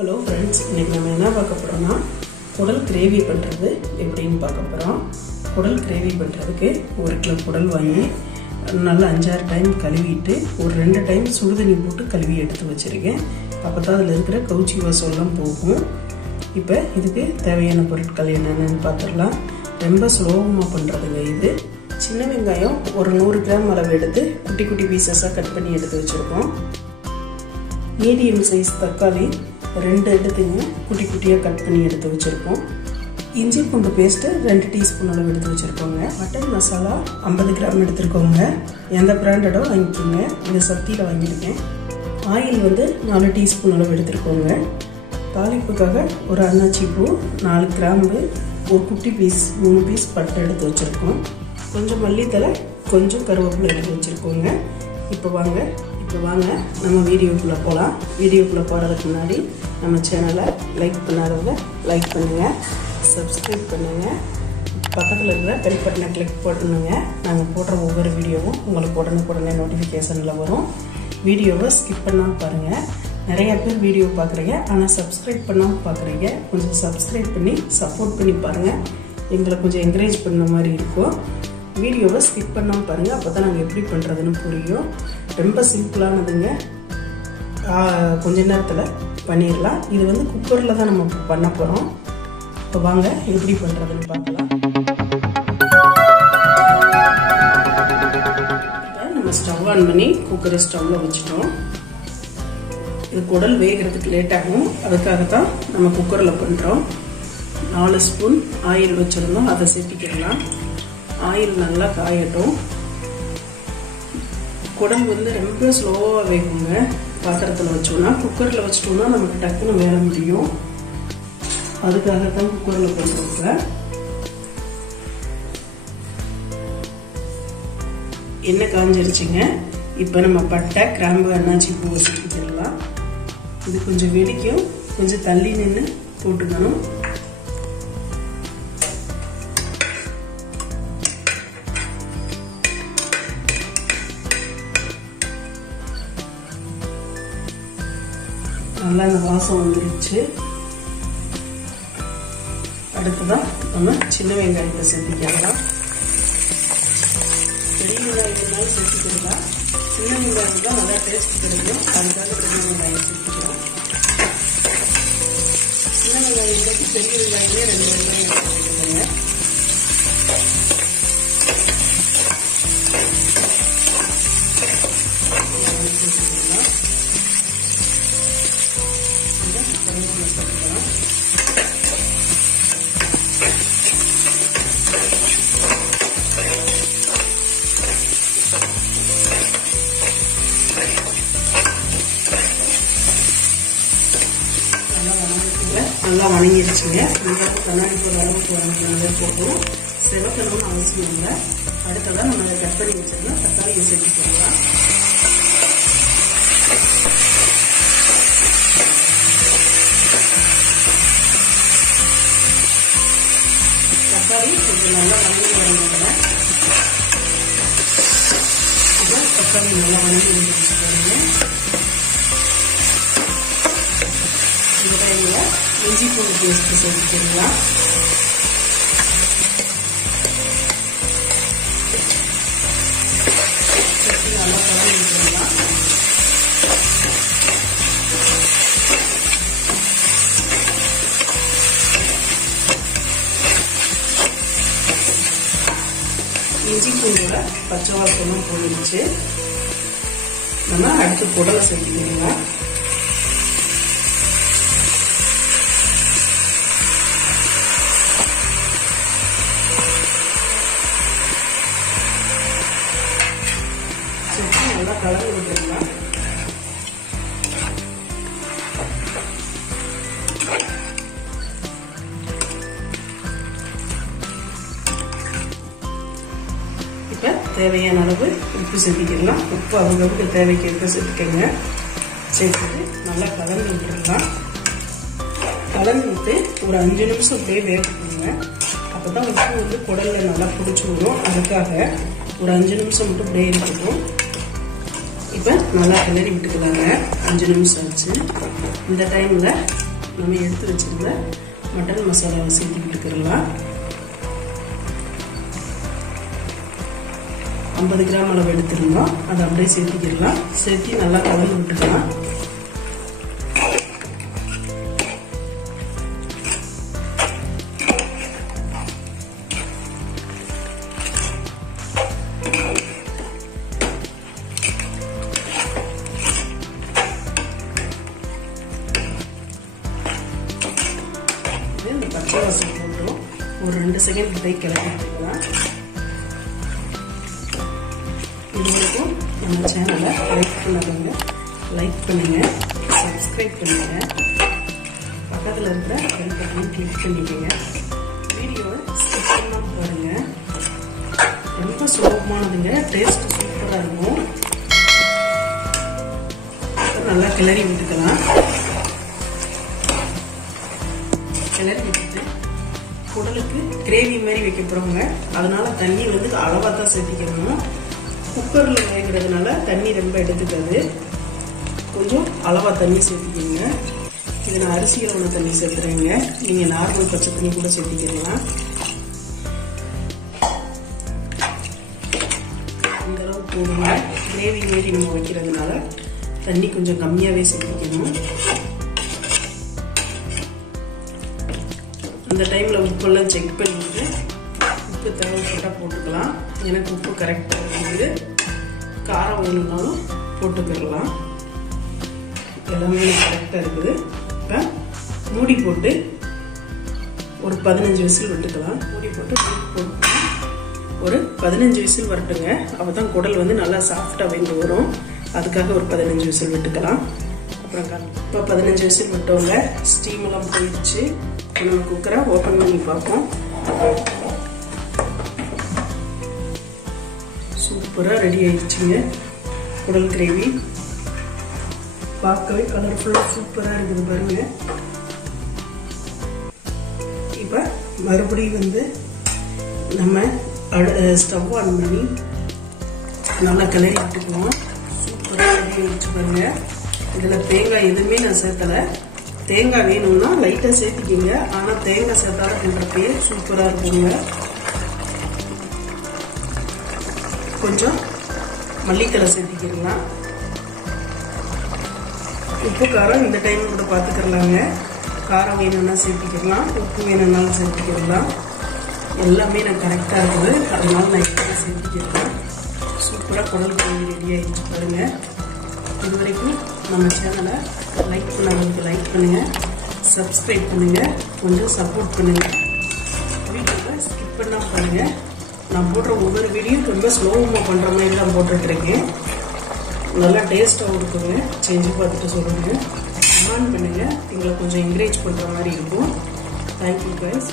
Hello friends, இன்னைக்கு நம்ம என்ன பார்க்க போறோம்னா குடல் கிரேவி பண்றது எப்படின்னு பார்க்க போறோம். குடல் கிரேவி பண்றதுக்கு 1 கிலோ குடல் வாங்கி நல்லா 5-6 டைம் கழுவிட்டு ஒரு 2 டைம் சுடு தண்ணி போட்டு கழுவி எடுத்து வச்சிருக்கேன். அப்பதான் அதுல இருக்கிற கவுச்சி வாசம் எல்லாம் போகும். இப்போ இதுக்கு தேவையான பொருட்கள் என்னென்னன்னு பார்த்துடலாம். ரொம்ப சுலபமா பண்றதுங்க இது. சின்ன வெங்காயம் ஒரு 100 கிராம் அளவு எடுத்து குட்டி குட்டி பீசஸா கட் பண்ணி எடுத்து வச்சிருக்கோம். மீடியம் சைஸ் தக்காளி 2 எடுத்துங்க குட்டி குட்டியா கட் பண்ணி எடுத்து வச்சிருக்கோம். இஞ்சி பூண்டு பேஸ்ட் 2 டீஸ்பூன் அளவு எடுத்து வச்சிருக்கோங்க. மட்டன் மசாலா 50 கிராம் எடுத்துக்கோங்க. எந்த பிராண்டடோ வாங்கிக்கோங்க. இது சக்தியில வாங்கியிருக்கேன். ஆயில் 4 டீஸ்பூன் அளவு எடுத்துக்கோங்க. தாளிப்புக்காக ஒரு அன்னாச்சி பூ, 4 கிராம்பு, ஒரு குட்டி பீஸ் 3 பீஸ் பட்டை எடுத்து வச்சிருக்கோம். கொஞ்சம் மல்லித்தலை, கொஞ்சம் கருவேப்பிலை எடுத்து வச்சிருக்கோங்க. இப்போ வாங்க நம்ம வீடியோக்குள்ளே போகலாம். வீடியோக்குள்ளே போகிறதுக்கு முன்னாடி நம்ம சேனலை லைக் பண்ணாதவங்க லைக் பண்ணுங்கள், சப்ஸ்கிரைப் பண்ணுங்கள், பக்கத்தில் இருக்கிற பெல் பட்டனை கிளிக் பண்ணுங்க. நாங்கள் போடுற ஒவ்வொரு வீடியோவும் உங்களுக்கு உடனே நோட்டிஃபிகேஷனில் வரும். வீடியோவை ஸ்கிப் பண்ணாமல் பாருங்கள். நிறைய பேர் வீடியோ பார்க்குறீங்க, ஆனால் சப்ஸ்கிரைப் பண்ணாமல் பார்க்குறீங்க. கொஞ்சம் சப்ஸ்கிரைப் பண்ணி சப்போர்ட் பண்ணி பாருங்கள். எங்களை கொஞ்சம் என்கரேஜ் பண்ண மாதிரி இருக்கும். வீடியோவை ஸ்கிப் பண்ணாமல் பாருங்கள். அப்போ தான் நாங்கள் எப்படி பண்ணுறதுன்னு புரியும். ரொம்ப சிம்பிளானதுங்க. கொஞ்ச நேரத்தில் பண்ணிடலாம். இது குக்கரில் தான் நம்ம பண்ண போகிறோம். இப்போ வாங்க எப்படி பண்ணுறதுன்னு பார்க்கலாம். இப்போ நம்ம ஸ்டவ் ஆன் பண்ணி குக்கரை ஸ்டவ்வில் வச்சுட்டோம். இது குடல் வேகிறதுக்கு லேட் ஆகும். அதுக்காகத்தான் நம்ம குக்கரில் பண்ணுறோம். 4 ஸ்பூன் ஆயில் வச்சுருந்தோம், அதை சேர்த்திக்கலாம். ஆயில் நல்லா காயட்டும். குடல் ரொம்ப ஸ்லோவாக வேகுங்க. பாத்திரத்தில் வச்சோம்னா, குக்கரில் வச்சிட்டோம்னா நமக்கு டக்குன்னு வேக முடியும். அதுக்காகத்தான் குக்கரில் பண்ணுறோங்க. எண்ணெய் காஞ்சிருச்சுங்க. இப்போ நம்ம பட்டை, கிராம்பு, அன்னாச்சி பூவை சேர்த்துக்கலாம். இது கொஞ்சம் வெடிக்கும். கொஞ்சம் தள்ளி நின்று போட்டுக்கணும். நல்லா இந்த வாசம் வந்துருச்சு. அடுத்ததான் நம்ம சின்ன வெங்காயத்தை சேர்த்துக்கலாம். பெரிய வெங்காயம் சேர்த்துக்கலாம். சின்ன வெங்காயம் தான் நல்லா டேஸ்ட் கிடைக்கும். அதுக்காக பெரிய வெங்காயம் சேர்த்துக்கலாம். சின்ன வெங்காயம் சேர்த்து பெரிய வெங்காயமே 2 வெங்காயம் சேர்த்துக்கோங்க. நல்லா வணங்கிடுச்சுங்க. கண்ணாடி போகிற அளவுக்கு வணங்கினாலே போகும். சிவக்கணும்னு அவசியம் இல்லை. அடுத்ததான் நம்ம கட் பண்ணி வச்சிருந்தா தக்காளியை சேர்த்துக்கலாம். தக்காளி கொஞ்சம் நல்லா வணங்கி வரணும். தக்காளி நல்லா வணங்கி வந்துருச்சுங்க. இந்த டைமில் இஞ்சி பூண்டு பேஸ்ட் சேர்த்துக்கலாம். நல்லா கலந்து விட்டுடலாம். இஞ்சி பூண்டோட பச்சை வாசமும் போயிடுச்சு. நம்ம அடுத்து குடலை சேர்த்துக்கலாம். நல்லா கலந்து விட்டுருக்கலாம். இப்போ தேவையான அளவு உப்பு சேர்த்துக்கலாம். உப்பு அவங்களுக்கு தேவைக்கு எடுத்து சேர்த்துக்கங்க. சேர்த்துட்டு நல்லா கலந்து விட்டுருக்கலாம். கலந்து விட்டு ஒரு 5 நிமிஷம் அப்படியே வேகப்படுங்க. அப்போதான் உப்பு குடல்ல நல்லா பிடிச்சி வரும். அதுக்காக ஒரு 5 நிமிஷம் மட்டும் அப்படியே இருக்கட்டும். இப்போ நல்லா கிளறி விட்டுக்கலாங்க. 5 நிமிஷம் ஆச்சு. இந்த டைம்ல நம்ம எடுத்து வச்சிருந்த மட்டன் மசாலாவை சேர்த்து விட்டுக்கலாம். 50 கிராம் அளவு எடுத்துருந்தோம், அதை அப்படியே சேர்த்துக்கிடலாம். சேர்த்து நல்லா கலந்து விட்டுக்கலாம். இந்த பச்சை வாசம் போட்டோம் ஒரு 2 செகண்ட் கிட்ட கிளப்பி விட்டுக்கலாம். இது வரைக்கும் நம்ம சேனலை லைக் பண்ணுங்க, சப்ஸ்கிரைப் பண்ணுங்க, பக்கத்தில் இருக்கிற பெல் பட்டனை கிளிக் பண்ணிக்கோங்க. வீடியோவை ஸ்கிப் பண்ணாம பாருங்க. ரொம்ப சுலபமானதுங்க, டேஸ்ட் சூப்பராக இருக்கும். நல்லா கிளறி விட்டுக்கலாம். கிளறி விட்டுட்டு குடலுக்கு கிரேவி மாதிரி வைக்க போறோங்க. அதனால தண்ணி வந்து அளவா தான் சேர்த்திக்கணும். குக்கர்ல வேகிறதுனால தண்ணி ரொம்ப எடுத்துக்காது, கொஞ்சம் அளவா தண்ணி சேர்த்திக்கோங்க. இது நான் அரிசி அளவு தண்ணி சேர்த்துறேங்க. நீங்க நார்மல் பச்சை தண்ணி கூட சேர்த்திக்கலாம். இந்த அளவு போடுங்க. கிரேவி மாரி நம்ம வைக்கிறதுனால தண்ணி கொஞ்சம் கம்மியாவே சேர்த்திக்கணும். அந்த டைம்ல உப்பெல்லாம் செக் பண்ணிட்டு உப்பு தேவைப்பட்டா போட்டுக்கலாம். எனக்கு உப்பு கரெக்டாக இருக்குது. காரம் வேணும்னாலும் போட்டுக்கிடலாம். எல்லாமே கரெக்டாக இருக்குது. இப்போ மூடி போட்டு ஒரு 15 விசில் விட்டுக்கலாம். மூடி போட்டு ஒரு 15 விசில் வரட்டுங்க. அப்போ தான் குடல் வந்து நல்லா சாஃப்டாக வெந்து வரும். அதுக்காக ஒரு 15 விசில் விட்டுக்கலாம். அப்புறம் இப்போ 15 விசில் விட்டவங்க ஸ்டீம் எல்லாம் போயிடுச்சு. நம்ம குக்கரை ஓப்பன் பண்ணி பார்ப்போம். சூப்பரா ரெடி ஆயிடுச்சுங்க குடல் கிரேவி. பார்க்கவே கலர்ஃபுல்லா சூப்பரா இருக்குது பாருங்க. இப்ப மறுபடியும் வந்து நம்ம ஸ்டவ் ஆன் பண்ணி நல்லா கிளறி விட்டுக்குவோம். சூப்பரா ரெடி ஆயிடுச்சு பாருங்க. இதுல தேங்காய் எதுவுமே நான் சேர்த்தல. தேங்காய் வேணும்னா லைட்டா சேர்த்துக்கிங்க. ஆனா தேங்காய் சேர்த்தால பண்றப்பே சூப்பரா இருக்குங்க. கொஞ்சம் மல்லித்தலை சேர்த்திக்கலாம். உப்பு காரம் இந்த டைம் கூட பார்த்துக்கலாங்க. காரம் வேணும்னா சேர்த்திக்கலாம், உப்பு வேணும்னாலும் சேர்த்திக்கலாம். எல்லாமே நான் கரெக்டாக இருக்குது, அதனால நான் இப்போ சேர்த்திக்கிறேன். சூப்பராக குடல் கிரேவி ரெடி ஆகிடுச்சு பாருங்க. இது வரைக்கும் நம்ம சேனலை லைக் பண்ணவங்களுக்கு லைக் பண்ணுங்க, சப்ஸ்கிரைப் பண்ணுங்க, கொஞ்சம் சப்போர்ட் பண்ணுங்க. வீடியோவை ஸ்கிப் பண்ணாம பாருங்க. நான் போடுற ஒவ்வொரு வீடியோ ரொம்ப ஸ்லோவமாக பண்ணுற மாதிரி தான் போட்டுட்ருக்கேன். நல்லா டேஸ்ட்டாகவும் இருக்குங்க. செஞ்சு பார்த்துட்டு சொல்லுங்க, கமெண்ட் பண்ணுங்க. எங்களை கொஞ்சம் என்கரேஜ் பண்ணுற மாதிரி இருக்கும். Thank you guys.